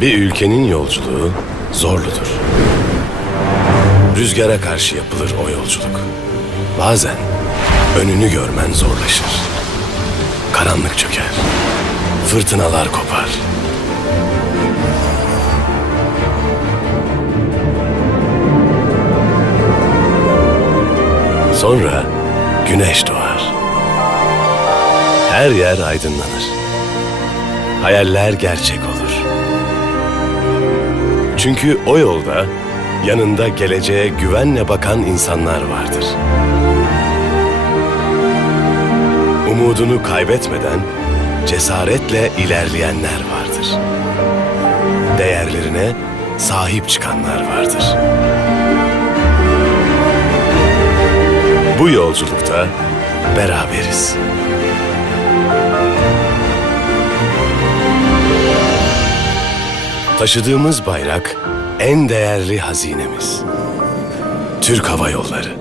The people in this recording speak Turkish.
Bir ülkenin yolculuğu zorludur. Rüzgara karşı yapılır o yolculuk. Bazen önünü görmen zorlaşır. Karanlık çöker. Fırtınalar kopar. Sonra güneş doğar. Her yer aydınlanır. Hayaller gerçek olur. Çünkü o yolda yanında geleceğe güvenle bakan insanlar vardır. Umudunu kaybetmeden cesaretle ilerleyenler vardır. Değerlerine sahip çıkanlar vardır. Bu yolculukta beraberiz. Taşıdığımız bayrak en değerli hazinemiz. Türk Hava Yolları.